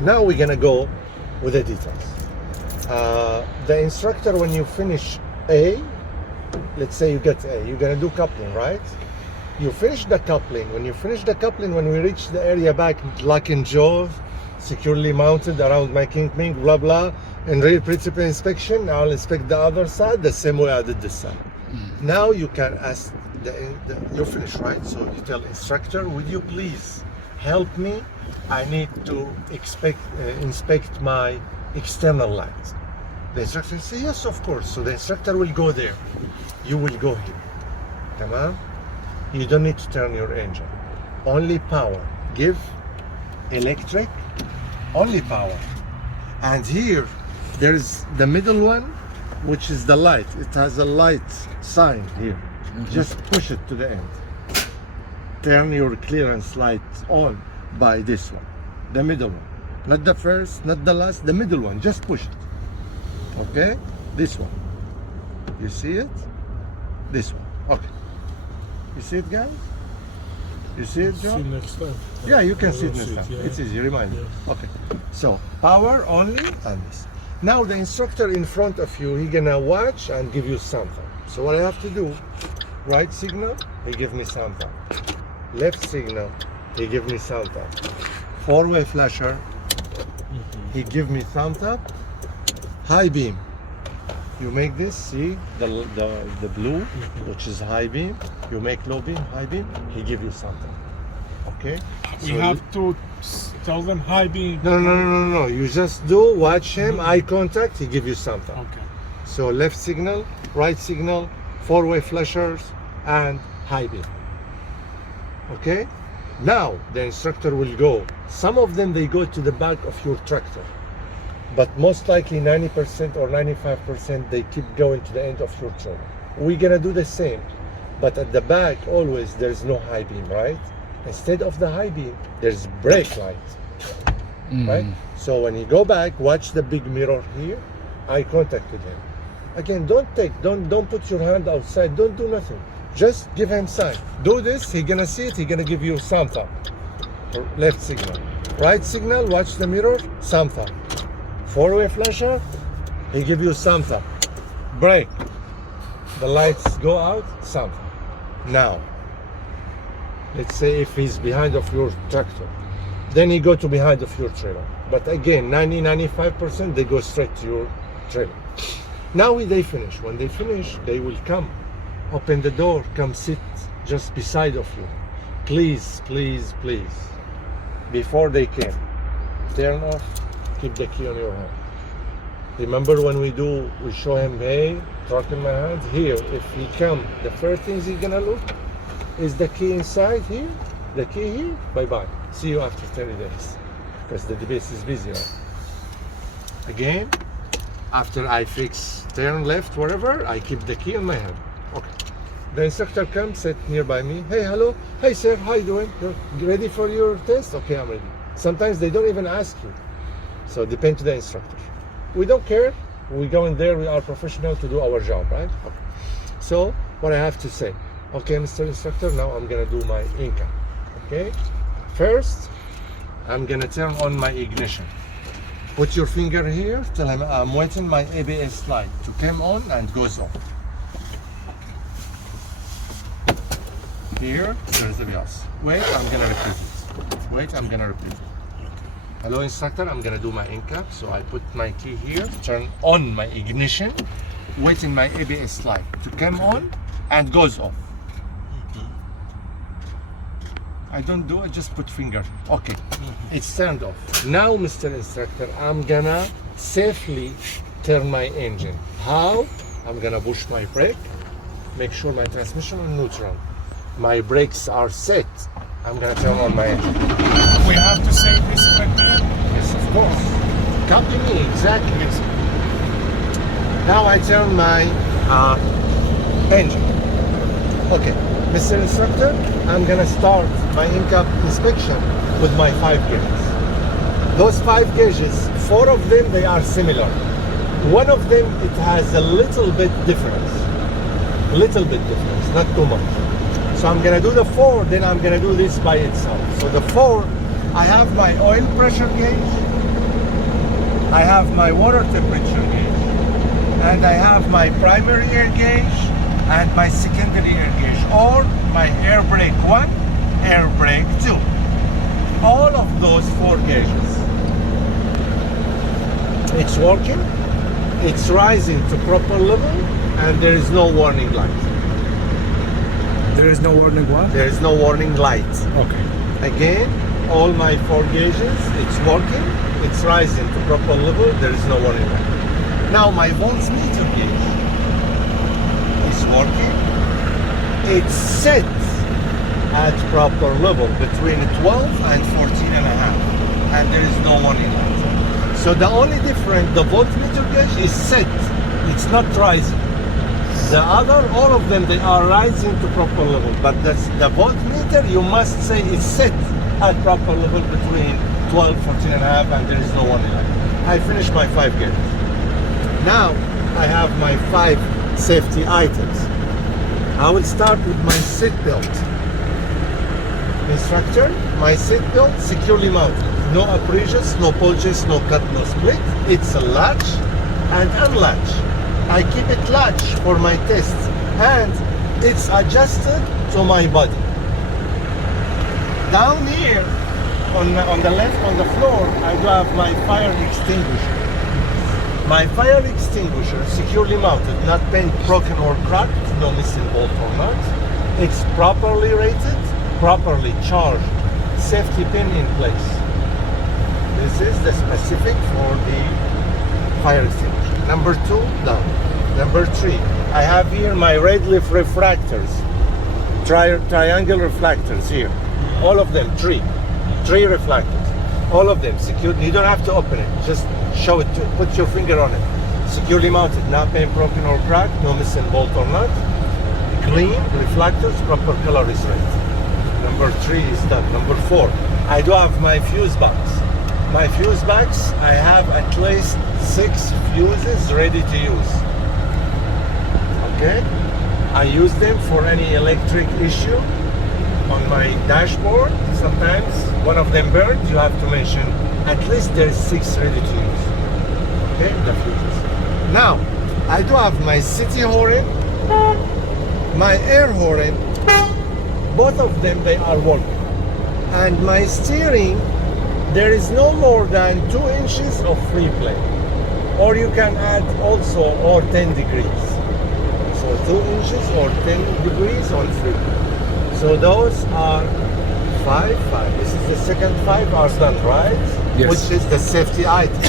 Now we're gonna go with the details. The instructor, when you finish A, let's say you get A, you're gonna do coupling, right? You finish the coupling. When you finish the coupling, when we reach the area back, lock and jaw, securely mounted around my king ping, blah blah, and rear principal inspection. I'll inspect the other side the same way I did this side. Now you can ask you're finished, right? So you tell instructor, would you please help me? I need to inspect my external lights. The instructor say yes, of course. So the instructor will go there. You will go here. Tamam? You don't need to turn your engine. Only power. Give electric. Only power. And here, there's the middle one, which is the light. It has a light sign here. Just push it to the end. Turn your clearance light on by this one. The middle one. Not the first, not the last, the middle one. Just push it. Okay? This one. You see it? This one. Okay. You see it, guys? You see it, John? See next time. Yeah, you can see it will next time. yeah. It's easy, remind me. Yeah. Okay. So, power only and this. Now the instructor in front of you, he gonna watch and give you something. So what I have to do, right signal, he give me something. Left signal, he give me something. Four-way flasher, he give me thumbs up. High beam, you make this, see the blue, which is high beam. You make low beam, high beam, he give you something. Okay? We So have to tell them high beam. No. You just do, watch him, eye contact, he give you something. Okay. So left signal, right signal, four-way flashers, and high beam. Okay? Now the instructor will go. Some of them, they go to the back of your tractor. But most likely 90% or 95%, they keep going to the end of your trailer. We're gonna do the same. But at the back, always, there's no high beam, right? Instead of the high beam, there's brake light, right? So when you go back, watch the big mirror here, eye contact with him. Again, don't put your hand outside, don't do nothing. Just give him sign. Do this, he gonna see it, he gonna give you thumbs up. Left signal. Right signal, watch the mirror, thumbs up. Four-way flasher, he give you thumbs up. Brake. The lights go out, thumbs up. Now, let's say if he's behind of your tractor, then he go to behind of your trailer. But again, 95%, they go straight to your trailer. Now they finish. When they finish, they will come, open the door, come sit just beside of you. Please, please, please. Before they came, turn off, keep the key on your hand. Remember when we show him, hey, truck in my hand, here, if he come, the first things he's gonna look is the key inside here, the key here, bye-bye. See you after 30 days, because the device is busy now. Again, after I fix turn left, wherever, I keep the key in my hand. Okay. The instructor comes, sit nearby me. Hey, hello. Hey, sir, how you doing? You ready for your test? Okay, I'm ready. Sometimes they don't even ask you. So it depends to the instructor. We don't care. We go in there, we are professional to do our job, right? Okay. So, what I have to say. Okay, Mr. Instructor, now I'm gonna do my income. Okay? First, I'm gonna turn on my ignition. Put your finger here till I'm waiting my ABS light to come on and goes off. Here, there's the ABS. Wait, I'm gonna repeat it. Wait, I'm gonna repeat it. Hello, instructor, I'm gonna do my incap. So I put my key here, turn on my ignition, waiting my ABS light to come on and goes off. I don't do it, just put finger. Okay, it's turned off. Now, Mr. Instructor, I'm gonna safely turn my engine. How? I'm gonna push my brake, make sure my transmission on neutral. My brakes are set. I'm gonna turn on my engine. We have to say this again. Yes, of course. Copy me, exactly. Yes. Now I turn my engine. Okay, Mr. Instructor, I'm gonna start my in-cab inspection with my 5 gauges. Those 5 gauges, 4 of them, they are similar. One of them, it has a little bit difference. Little bit difference, not too much. So I'm gonna do the 4, then I'm gonna do this by itself. So the 4, I have my oil pressure gauge, I have my water temperature gauge, and I have my primary air gauge and my secondary air gauge, or my air brake 1, air brake 2. All of those 4 gauges. It's working, it's rising to proper level, and there is no warning light. There is no warning what? There is no warning light. Okay. Again, all my 4 gauges, it's working, it's rising to proper level, there is no warning light. Now my voltmeter gauge is working. It's set at proper level between 12 and 14 and a half, and there is no warning light. So the only difference, the voltmeter gauge is set, it's not rising. The other, all of them, they are rising to proper level, but that's the voltmeter, you must say is set at proper level between 12, 14 and a half, and there is no warning light. I finished my 5 gauges. Now I have my 5 safety items. I will start with my seat belt. Instructor, my seat belt securely mounted. No abrasions, no bulges, no cut, no split. It's a latch and unlatch. I keep it latched for my test, and it's adjusted to my body. Down here on the left on the floor, I do have my fire extinguisher. My fire extinguisher securely mounted, not bent, broken or cracked, no missing bolt or nut. It's properly rated, properly charged, safety pin in place. This is the specific for the fire extinguisher. Number 2, done. Number 3, I have here my red leaf refractors, triangle reflectors here. All of them, 3 reflectors. All of them secured. You don't have to open it. Just show it. Put your finger on it. Securely mounted, not bent, broken or cracked, no missing bolt or nut. Clean reflectors, proper color is red. Number 3 is done. Number 4, I do have my fuse box. My fuse box, I have at least 6 fuses ready to use. Okay? I use them for any electric issue on my dashboard. Sometimes one of them burned, you have to mention at least there's 6 ready to use. Okay, the fuses. Now, I do have my city horn, my air horn. Both of them, they are working. And my steering, there is no more than 2 inches of free play. Or you can add also or 10 degrees. So 2 inches or 10 degrees on free play. So those are 5. This is the second 5 are done, right? Yes. Which is the safety item.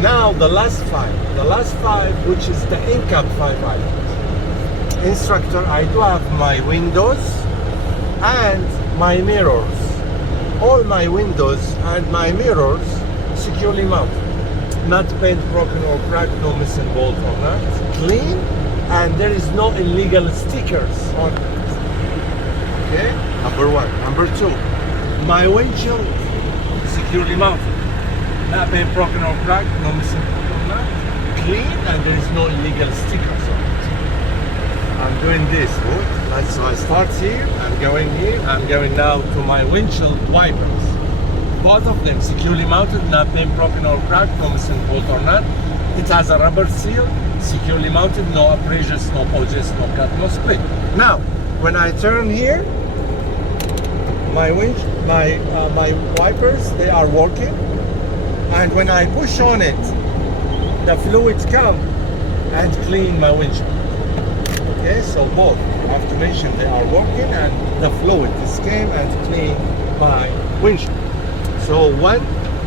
Now the last 5. The last 5, which is the NCAP 5 items. Instructor, I do have my windows and my mirrors. All my windows and my mirrors securely mounted. Not bent, broken or cracked, no missing bolt or nut. Clean, and there is no illegal stickers on it. Okay, number 1. Number 2, my windshield securely mounted. Not bent, broken or cracked, no missing bolt or nut. Clean, and there is no illegal stickers on it. I'm doing this, right? So I start here, I'm going here, I'm going now to my windshield wipers. Both of them securely mounted, not bent, broken or cracked, no missing bolt or nut. It has a rubber seal, securely mounted, no abrasions, no bulges, no cut, no split. Now, when I turn here, my wipers, they are working, and when I push on it, the fluids come and clean my windshield. Okay, so both, I have to mention they are working, and the fluid is came and clean my windshield. So 1,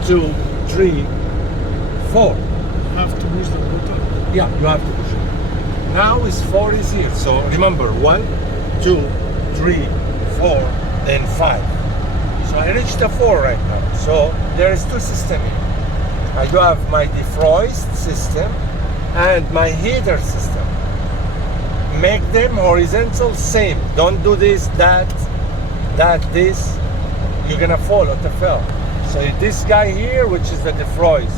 2, 3, 4. Have to use the button. Yeah, you have to push it. Now is 4 is here. So remember 1, 2, 3, 4, then 5. So I reached the 4 right now. So there is 2 systems here. I do have my defrost system and my heater system. Make them horizontal same. Don't do this, that, this. You're gonna fall or to fell. So this guy here, which is the defrost,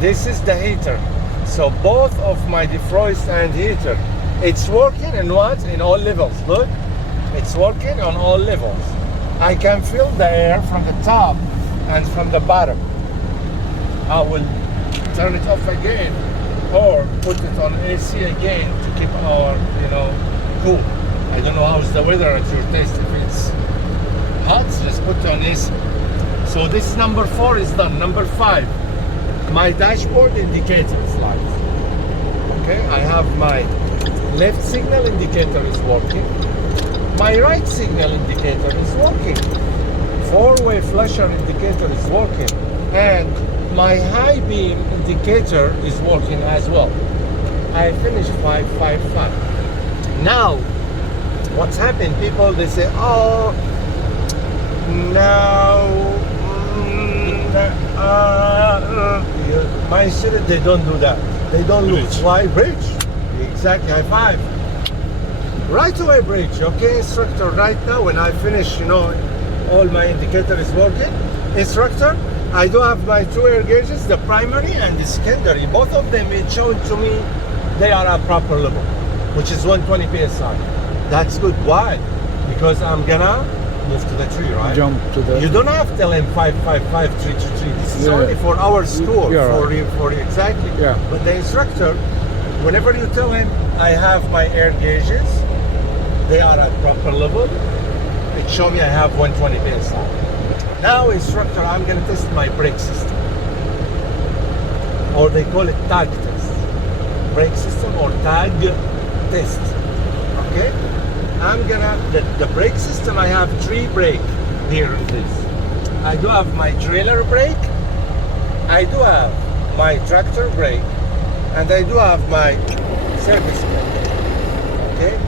this is the heater. So both of my defrost and heater, it's working in what? In all levels. Look, it's working on all levels. I can feel the air from the top and from the bottom. I will turn it off again, or put it on AC again to keep our, cool. I don't know how's the weather at your taste. If it's hot, just put it on AC. So this number 4 is done. Number 5, my dashboard indicators light. Okay, I have my left signal indicator is working. My right signal indicator is working. 4-way flasher indicator is working. And my high beam indicator is working as well. I finished 555. Now, what's happened? People, they say, oh, now, my students, they don't do that. They don't lose. Why? Bridge. Exactly, high five. Right away, bridge. Okay, instructor, right now when I finish, all my indicator is working. Instructor, I do have my 2 air gauges, the primary and the secondary. Both of them, it's shown to me they are at proper level, which is 120 psi. That's good. Why? Because I'm gonna move to the tree, right? Jump to the. You don't have to tell him 555 323. This is Yeah. only for our score. Yeah, for right. for exactly. Yeah. But the instructor, whenever you tell him I have my air gauges, they are at proper level. It show me I have 120 psi. Now, instructor, I'm gonna test my brake system, or they call it tag test. Brake system or tag test. Okay. I'm gonna the brake system. I have 3 brake here in this. I do have my trailer brake. I do have my tractor brake, and I do have my service brake. Okay,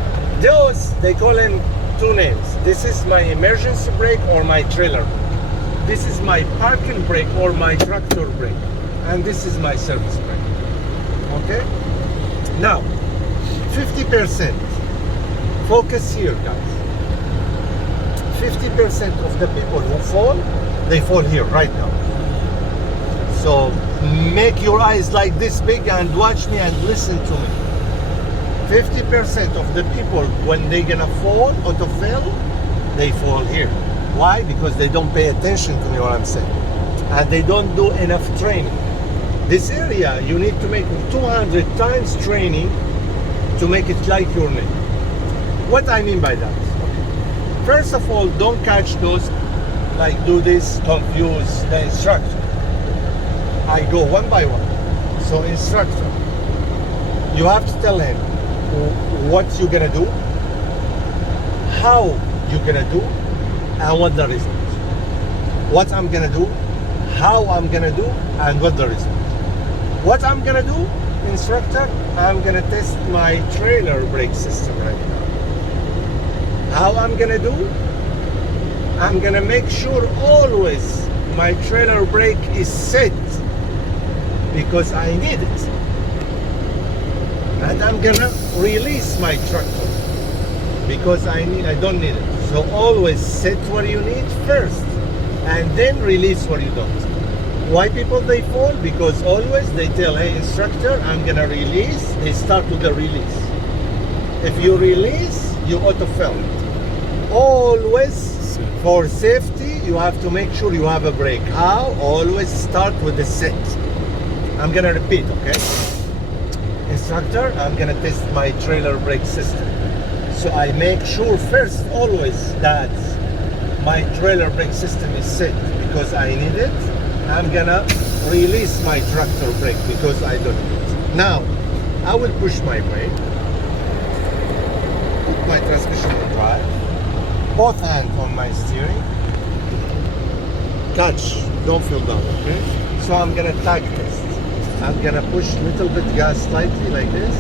those they call in 2 names. This is my emergency brake or my trailer brake. This is my parking brake or my tractor brake, and this is my service brake. Okay. Now, 50%. Focus here, guys. 50% of the people who fall, they fall here right now. So make your eyes like this big and watch me and listen to me. 50% of the people, when they're gonna fall or to fail, they fall here. Why? Because they don't pay attention to me what I'm saying. And they don't do enough training. This area, you need to make 200 times training to make it like your name. What I mean by that? First of all, don't catch those, like do this, confuse the instructor. I go one by one. So instructor, you have to tell him what you're gonna do, how you're gonna do, and what the result. What I'm gonna do, how I'm gonna do, and what the result. What I'm gonna do, instructor, I'm gonna test my trailer brake system right now. How I'm gonna do? I'm gonna make sure always my trailer brake is set because I need it. And I'm gonna release my tractor because I don't need it. So always set what you need first and then release what you don't. Why people they fall? Because always they tell, hey instructor, I'm gonna release. They start with the release. If you release, you auto fail. Always for safety, you have to make sure you have a brake. How? Always start with the set. I'm gonna repeat, okay? Instructor, I'm gonna test my trailer brake system. So I make sure first always that my trailer brake system is set because I need it. I'm gonna release my tractor brake because I don't need it. Now, I will push my brake, put my transmission on drive, both hands on my steering, touch, don't feel down, okay? So I'm gonna tag test. I'm gonna push a little bit gas slightly like this.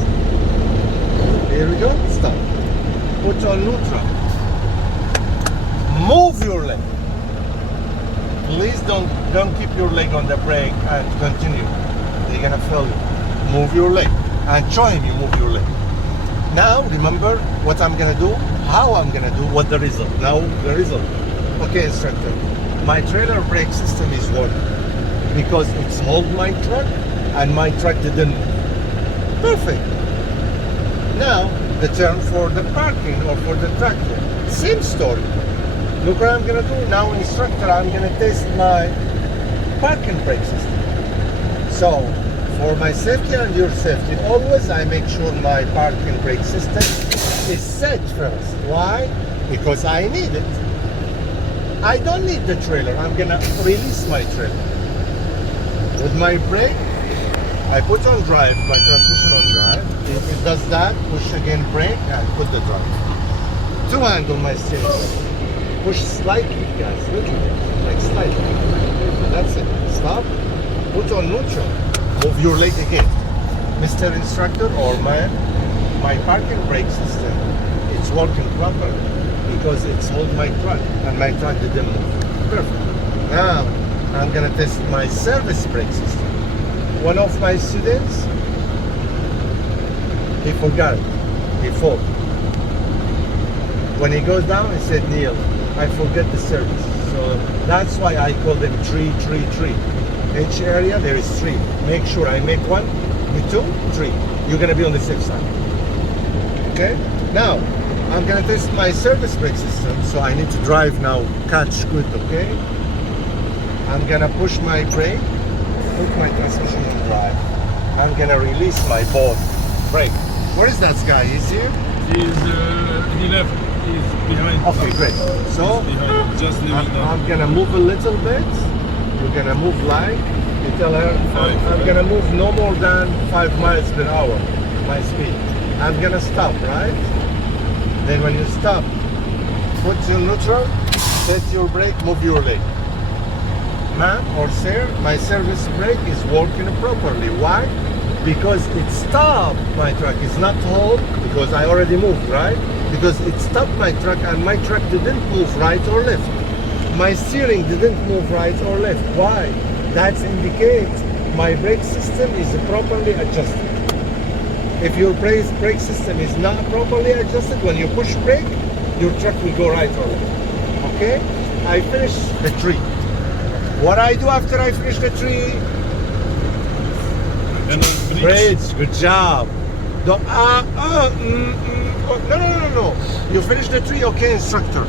Here we go, stop. Put on neutral. Move your leg. Please don't keep your leg on the brake and continue. They're gonna fail you. Move your leg and show him you move your leg. Now remember what I'm gonna do, how I'm gonna do, what the result. Now the result. Okay, instructor, my trailer brake system is working because it's hold my truck and my truck didn't move. Perfect. Now the turn for the parking or for the tractor. Same story. Look what I'm gonna do. Now instructor, I'm gonna test my parking brake system. So for my safety and your safety, always I make sure my parking brake system is set first. Why? Because I need it. I don't need the trailer. I'm gonna release my trailer. With my brake, I put on drive, my transmission on drive. If it does that, push again brake and put the drive. Two hand on my steering. Push slightly, guys, little bit, like slightly. That's it. Stop. Put on neutral. Move your leg again. Mr. Instructor or man, my parking brake system, it's working properly because it's hold my truck and my truck didn't move. Perfect. Now, I'm gonna test my service brake system. One of my students, he forgot it. He fought. When he goes down, he said, Neil, I forget the service. So that's why I call them tree. Each area there is three. Make sure I make one, you two, three. You're gonna be on the safe side. Okay? Now, I'm gonna test my service brake system, so I need to drive now, catch good, okay? I'm gonna push my brake, put my transmission in drive. I'm gonna release my both brake. Where is that guy? He's here? He left. He's behind. Okay, great. So, Behind. Just leave it now. I'm gonna move a little bit. You're gonna move like, you tell her, I'm gonna move no more than 5 miles per hour, my speed. I'm gonna stop, right? Then when you stop, put your neutral, set your brake, move your leg. Ma'am or sir, my service brake is working properly. Why? Because it stopped my truck. It's not hold, because I already moved, right? Because it stopped my truck and my truck didn't move right or left. My steering didn't move right or left. Why? That indicates my brake system is properly adjusted. If your brake system is not properly adjusted, when you push brake, your truck will go right or left. Okay? I finished the tree. What I do after I finish the tree? And on Great, good job. Don't, no. You finish the tree, okay, instructor.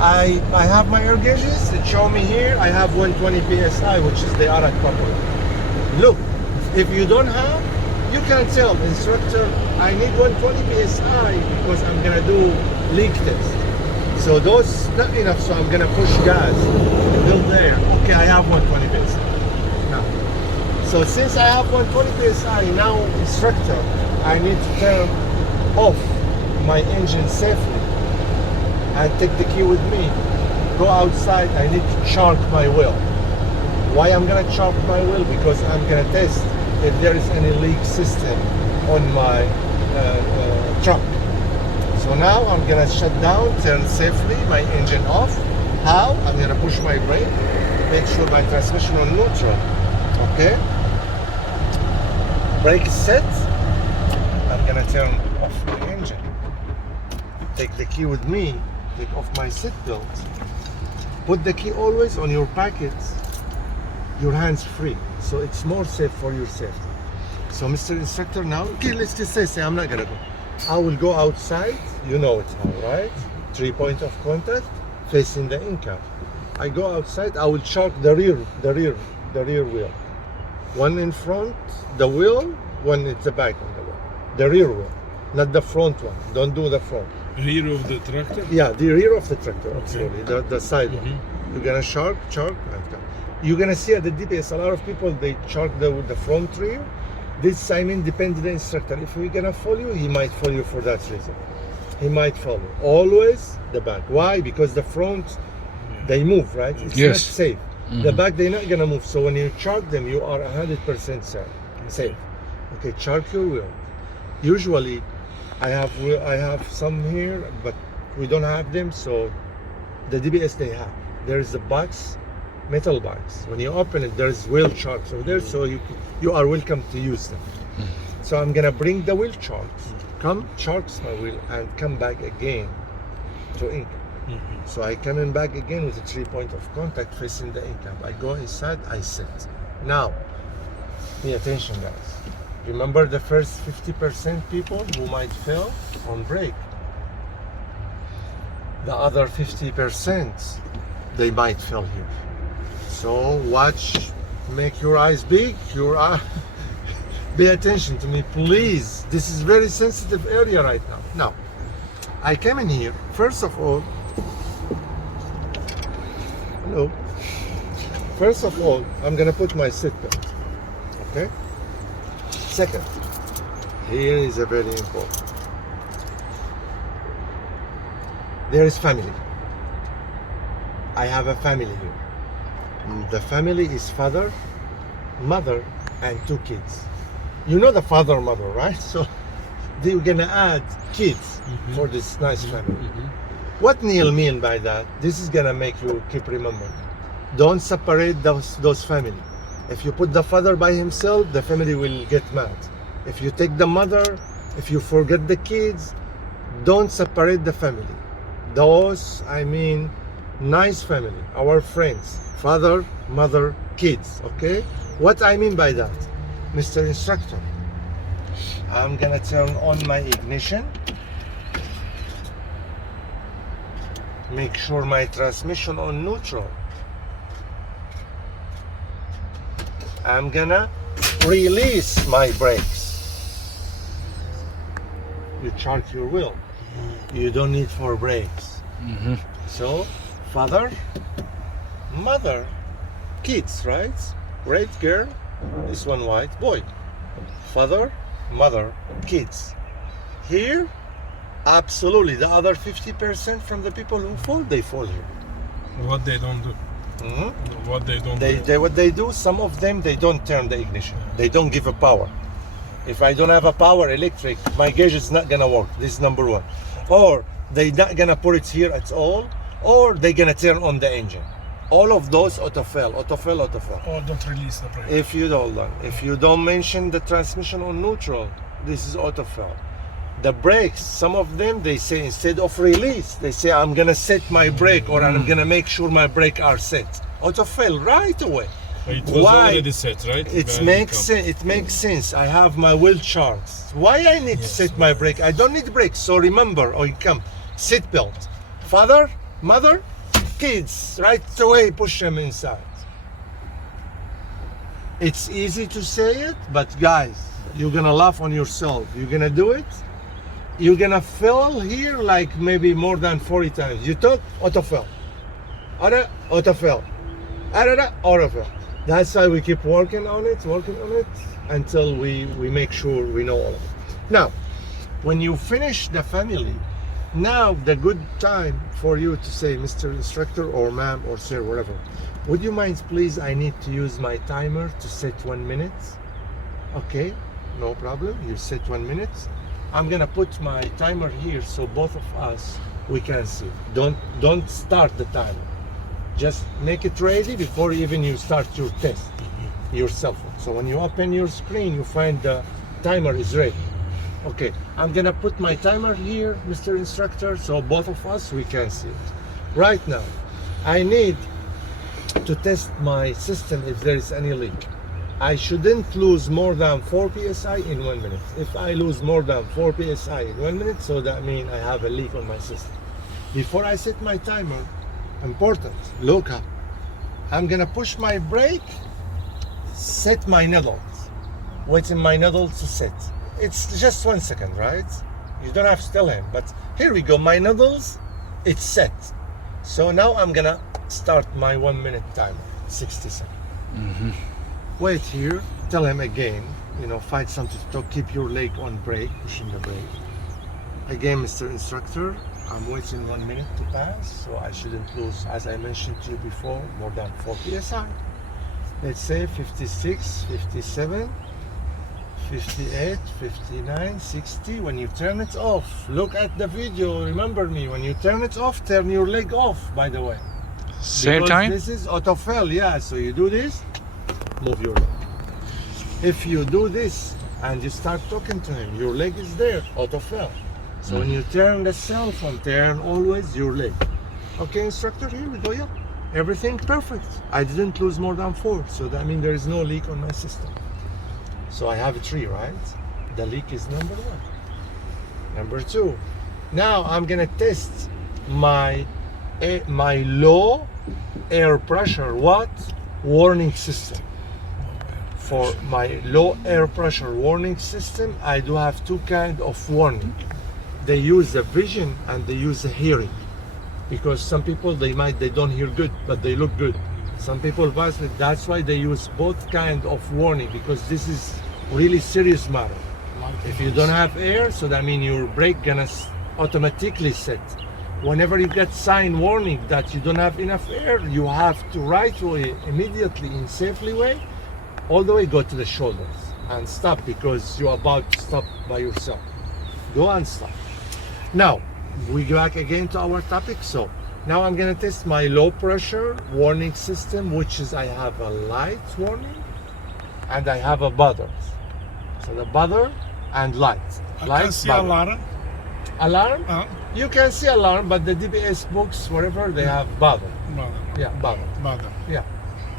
I have my air gauges. It show me here. I have 120 psi, which is the ARAC proper. Look, if you don't have, you can tell instructor, I need 120 psi because I'm gonna do leak test. So those not enough. So I'm gonna push gas until there. Okay, I have 120 psi. Now, so since I have 120 psi now, instructor, I need to turn off my engine safely and take the key with me. Go outside, I need to charge my wheel. Why I'm gonna charge my wheel? Because I'm gonna test if there is any leak system on my truck. So now I'm gonna shut down, turn safely, my engine off. How? I'm gonna push my brake, make sure my transmission on neutral. Okay? Brake is set. I'm gonna turn off my engine. Take the key with me. Take off my seat belt. Put the key always on your pockets. Your hands free, so it's more safe for your safety. So, Mr. Instructor, now, okay, let's just say I'm not gonna go. I will go outside. You know it how, right? 3 point of contact facing the in-cab. I go outside. I will charge the rear wheel. One in front, the wheel. One at the back of the wheel. The rear wheel, not the front one. Don't do the front. Rear of the tractor? Yeah, the rear of the tractor, absolutely. The side one. You're gonna charge, and come. You're gonna see at the DPS, a lot of people, they charge the front rear. This, I mean, depends on the instructor. If we're gonna follow you, he might follow you for that reason. He might follow. Always the back. Why? Because the front, they move, right? It's Yes. not safe. The back, they're not gonna move. So when you charge them, you are 100% safe. Okay, charge your wheel. Usually, I have some here, but we don't have them. So the DBS they have. There is a box, metal box. When you open it, there's wheel charts over there, so you are welcome to use them. So I'm gonna bring the wheel charts, come charts my wheel, and come back again to ink. So I come in back again with a 3 point of contact facing the ink. I go inside, I sit. Now, pay attention, guys. Remember the first 50% people who might fail on brake. The other 50%, they might fail here. So watch, make your eyes big, Pay attention to me, please. This is very sensitive area right now. Now, I came in here. First of all, hello. First of all, I'm gonna put my seatbelt. Okay. Second, here is a very important. There is family. I have a family here. The family is father, mother, and 2 kids. You know the father, mother, right? So they're gonna add kids for this nice family. What Neil mean by that? This is gonna make you keep remembering. Don't separate those family. If you put the father by himself, the family will get mad. If you take the mother, if you forget the kids, don't separate the family. Those, I mean, nice family, our friends, father, mother, kids, okay? What I mean by that, Mr. Instructor, I'm gonna turn on my ignition. Make sure my transmission on neutral. I'm gonna release my brakes. You charge your wheel. You don't need 4 brakes. So, father, mother, kids, right? Red girl, this one white boy. Father, mother, kids. Here, absolutely, the other 50% from the people who fall, they fall here. What they don't do. What they don't do. What they do, some of them, they don't turn the ignition. They don't give a power. If I don't have a power electric, my gauge is not gonna work. This is number 1. Or they not gonna put it here at all, or they gonna turn on the engine. All of those auto fail. Or don't release the brake. If you don't mention the transmission on neutral, this is auto fail. The brakes, some of them, they say instead of release, they say I'm gonna set my brake, or I'm gonna make sure my brake are set. Auto fail right away. It was already set, right? It makes sense. I have my wheel charts. Why I need to set my brake? I don't need brakes. So remember, or you come, seat belt. Father, mother, kids, right away push them inside. It's easy to say it, but guys, you're gonna laugh on yourself. You're gonna do it. You're gonna fail here like maybe more than 40 times. You talk, auto fail. Auto fail. Auto fail. That's why we keep working on it until we make sure we know all of it. Now, when you finish the family, now the good time for you to say, Mr. Instructor or ma'am or sir, whatever, would you mind please, I need to use my timer to set 1 minute. Okay, no problem, you set 1 minute. I'm gonna put my timer here so both of us, we can see. Don't start the timer. Just make it ready before even you start your test, your cell phone. So when you open your screen, you find the timer is ready. Okay, I'm gonna put my timer here, Mr. Instructor, so both of us, we can see it. Right now, I need to test my system if there is any leak. I shouldn't lose more than 4 psi in 1 minute. If I lose more than 4 psi in 1 minute, so that means I have a leak on my system. Before I set my timer, important, look up. I'm gonna push my brake, set my needles, waiting my needles to set. It's just 1 second, right? You don't have to tell him, but here we go, my needles, it's set. So now I'm gonna start my 1 minute timer, 60 seconds. Wait here, tell him again, find something to talk, keep your leg on brake, pushing the brake. Again, Mr. Instructor, I'm waiting 1 minute to pass, so I shouldn't lose, as I mentioned to you before, more than 4 psi. Let's say 56, 57, 58, 59, 60. When you turn it off, look at the video, remember me, when you turn it off, turn your leg off, by the way. Same Because time? This is auto fail, yeah, so you do this, move your leg. If you do this and you start talking to him, your leg is there, auto fail. So when you turn the cell phone, turn always your leg. Okay, instructor, here we go, yeah. Everything perfect. I didn't lose more than 4, so that means there is no leak on my system. So I have a 3, right? The leak is number 1. Number 2. Now I'm gonna test my low air pressure warning system. for my low air pressure warning system, I do have two kind of warning. They use the vision and they use the hearing, because some people they don't hear good, but they look good. Some people that's why they use both kind of warning, because this is really serious matter. If you don't have air, so that means your brake gonna automatically set. Whenever you get sign warning that you don't have enough air, you have to right away, immediately in safely way, all the way go to the shoulders and stop, because you're about to stop by yourself. Go and stop. Now, we go back again to our topic. So now I'm gonna test my low pressure warning system, which is I have a light warning and I have a buzzer. So the buzzer and light. I can see alarm. Alarm? You can see alarm, but the DBS books, wherever they have buzzer. Bother. Yeah, buzzer. Bother. Yeah.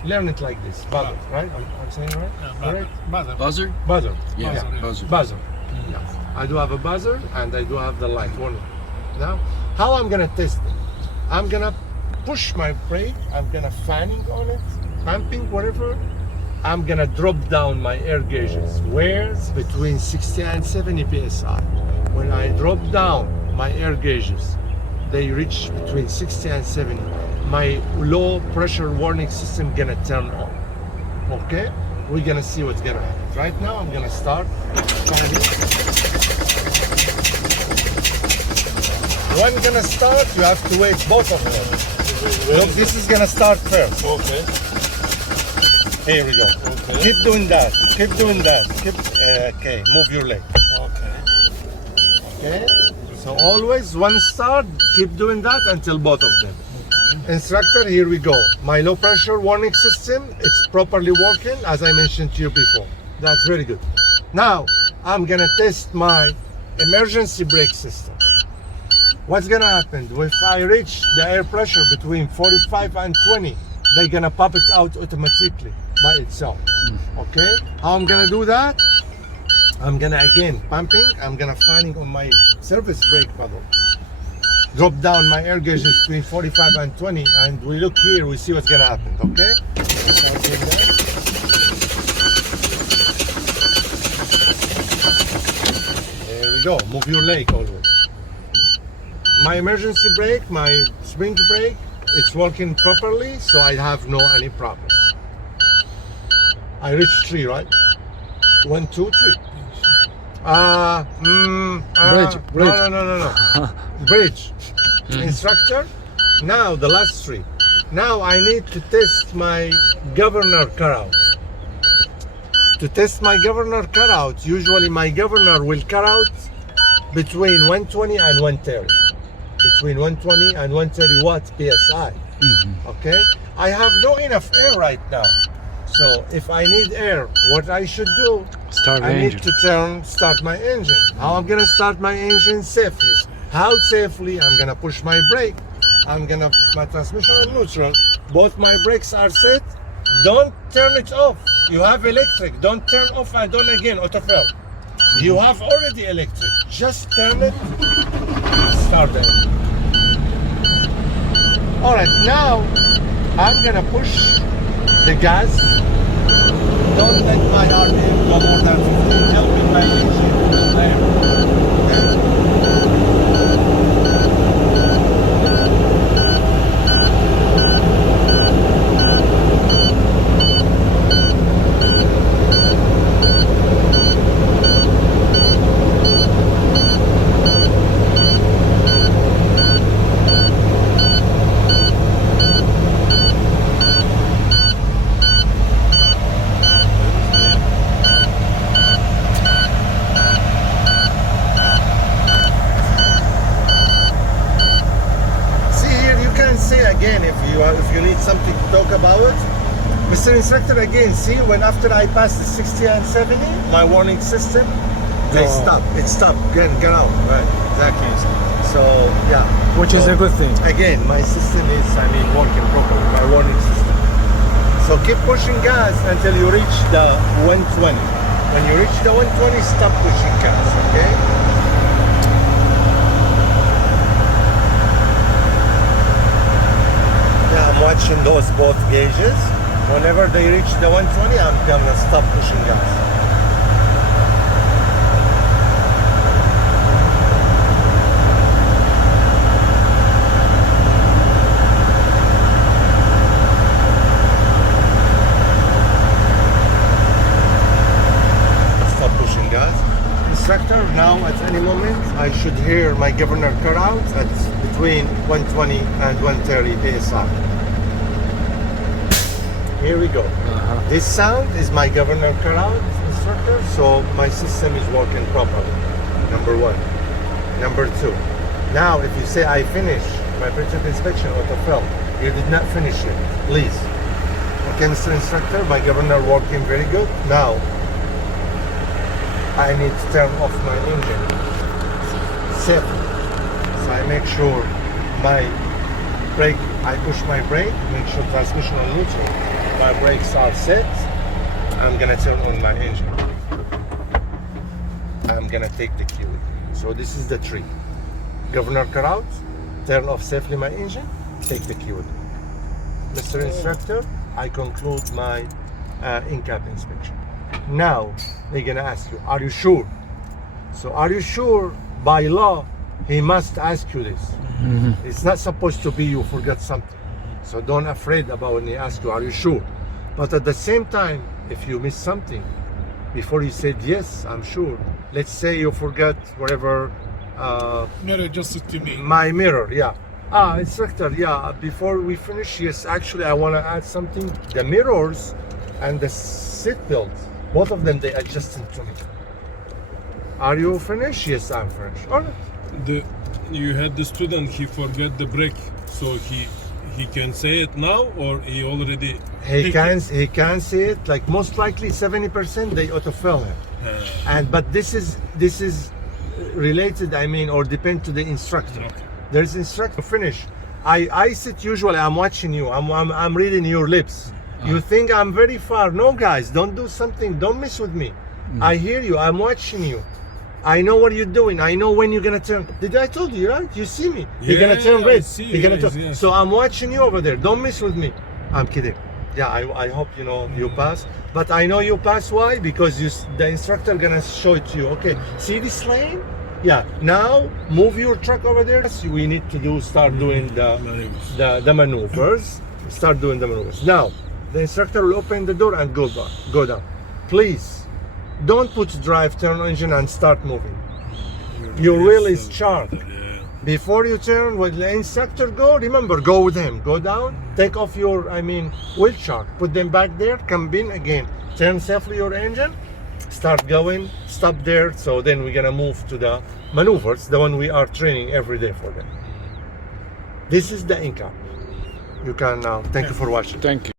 Learn it like this. Buzzer, right? I'm saying right? Bother. Bother. Buzzer? Buzzer. Yeah, Buzzer, yeah. buzzer. Buzzer. Yeah. I do have a buzzer and I do have the light warning. Now, how I'm gonna test it? I'm gonna push my brake, I'm gonna fanning on it, pumping, whatever. I'm gonna drop down my air gauges, where between 60 and 70 psi. When I drop down my air gauges, they reach between 60 and 70. My low pressure warning system gonna turn on. Okay? We're gonna see what's gonna happen. Right now, I'm gonna start fanning. When gonna start, you have to wait both of them. Look, this is gonna start first. Okay. Here we go. Okay. Keep doing that. Keep doing that. Okay, move your leg. Okay. Okay. So always one start. Keep doing that until both of them. Instructor, here we go. My low pressure warning system, it's properly working, as I mentioned to you before. That's very good. Now, I'm gonna test my emergency brake system. What's gonna happen? If I reach the air pressure between 45 and 20, they're gonna pop it out automatically by itself. Okay? How I'm gonna do that? I'm gonna again pumping, I'm gonna fanning on my service brake pedal. Drop down my air gauges between 45 and 20, and we look here, we see what's gonna happen, okay? Start doing that. There we go, move your leg always. My emergency brake, my spring brake, it's working properly, so I have no any problem. I reached 3, right? 1, 2, 3. Bridge. No. Bridge. Instructor. Now the last 3. Now I need to test my governor cutout. To test my governor cutout, usually my governor will cut out between 120 and 130. Between 120 and 130 watts PSI. Okay? I have no enough air right now. So if I need air, what I should do, Start the I need engine. to start my engine. How I'm gonna start my engine safely? How safely? I'm gonna push my brake. My transmission and neutral. Both my brakes are set. Don't turn it off. You have electric. Don't turn off and on again, auto fail. You have already electric. Just turn it. Start the engine. All right, now I'm gonna push the gas. Don't let my RPM go more than 15. Help me my engine with air. Okay? Again, if you need something to talk about, Mr. Instructor, again, see when after I pass the 60 and 70, my warning system, they stop. It stopped. Get out. Right. Exactly. So yeah. Which is a good thing. Again, my system is, working properly. My warning system. So keep pushing gas until you reach the 120. When you reach the 120, stop pushing gas. Okay. I'm watching those both gauges. Whenever they reach the 120, I'm gonna stop pushing gas. Stop pushing gas. Instructor, now at any moment I should hear my governor cut out at between 120 and 130 PSI. Here we go. This sound is my governor cut out, instructor, so my system is working properly. Number one. Number two. Now if you say I finish my pre-trip inspection autofill, you did not finish it, please. Okay, Mr. Instructor, my governor working very good. Now I need to turn off my engine. Set. So I make sure my brake, I push my brake, make sure transmission on neutral. My brakes are set. I'm gonna turn on my engine. I'm gonna take the key with me. So this is the tree. Governor cut out, turn off safely my engine, take the key with me. Mr. Instructor, I conclude my in-cab inspection. Now, they're gonna ask you, are you sure? So are you sure? By law, he must ask you this. It's not supposed to be you forgot something. So don't afraid about when he ask you, are you sure? But at the same time, if you miss something, before you said, yes, I'm sure. Let's say you forgot whatever, Mirror adjusted to me. my mirror, yeah. Instructor, yeah, before we finish, yes, actually I wanna add something. The mirrors and the seat belt, both of them, they adjusted to me. Are you finished? Yes, I'm finished. All right. You had the student, he forgot the brake, so he can say it now, or he already He can say it, like most likely 70% they autofill him. But this is related, I mean, or depend to the instructor. Okay. There's instructor finish. I sit usually, I'm watching you, I'm reading your lips. You think I'm very far. No guys, don't do something, don't mess with me. I hear you, I'm watching you. I know what you're doing. I know when you're gonna turn. I told you, right? You see me. You're gonna turn I red. see, You're gonna yes, turn. yes. So I'm watching you over there. Don't mess with me. I'm kidding. Yeah, I hope you know you pass. But I know you pass. Why? Because the instructor gonna show it to you. Okay. See this lane? Yeah. Now move your truck over there. We need to start doing the maneuvers. Start doing the maneuvers. Now the instructor will open the door and go down. Please, don't put drive, turn engine, and start moving. Your wheel is sharp. Before you turn, when the instructor go, remember, go with him. Go down, take off your, wheel chart. Put them back there, come in again. Turn safely your engine, start going, stop there. So then we're gonna move to the maneuvers, the one we are training every day for them. This is the in-cab. You can now. Thank you for watching. Thank you.